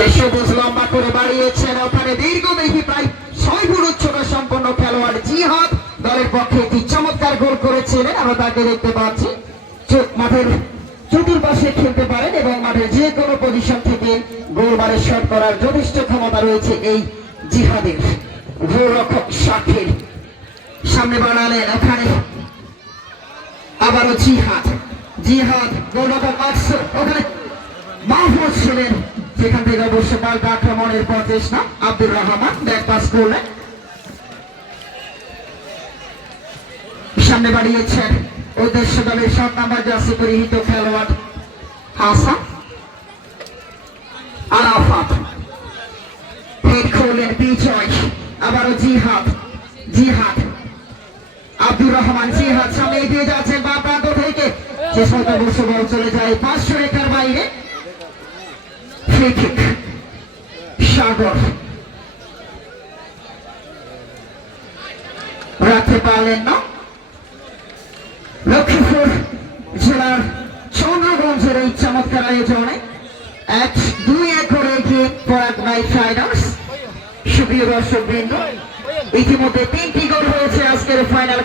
শেষে বুঝ লম্বা করে বাড়িয়েছেন, ওখানে দীর্ঘদেহী প্রায় 6 ফুট উচ্চতা সম্পন্ন খেলোয়াড় জিহাদ দলের পক্ষে একটি চমৎকার গোল করেছিলেন। আমরা তাকে দেখতে পাচ্ছি মাঠের চতুর্পাশে খেলতে পারেন এবং মাঠের যে কোনো পজিশন থেকে গোল মারে শট করার যথেষ্ট ক্ষমতা রয়েছে এই জিহাদের। গোলরক্ষক শাকির সামনে বাড়ালেন, এখানে আবারও জিহাদ গোলরক্ষক মাকসুদ, ওখানে মাহফুজ ছিলেন, সেখান থেকে অবশ্য পাল্টা আক্রমণের প্রচেষ্টা। আব্দুর রহমান ব্যাক পাস করলেন, সামনে বাড়িয়েছেন উদ্দেশ্য দলের 7 নম্বর জার্সি পরিহিত খেলোয়াড় হাসান আরাফাত। হেড করলেন বিজয়, আবারও জিহাদ আব্দুর রহমান সামনে এগিয়ে যাচ্ছেন বা প্রান্ত থেকে, শেষ পর্যন্ত অবশ্য বল চলে যায় 500 রেখার বাইরে। ফ্রি কিক সাগর রাখতে পারলেন না। লক্ষ্মীপুর জেলার চন্দ্রগঞ্জের এই চমৎকার আয়োজনে 1-2 করে এগিয়ে পরাগ নাইট রাইডার্স। সুপ্রিয় দর্শক বৃন্দ, ইতিমধ্যে 3টি গোল হয়েছে আজকের ফাইনাল।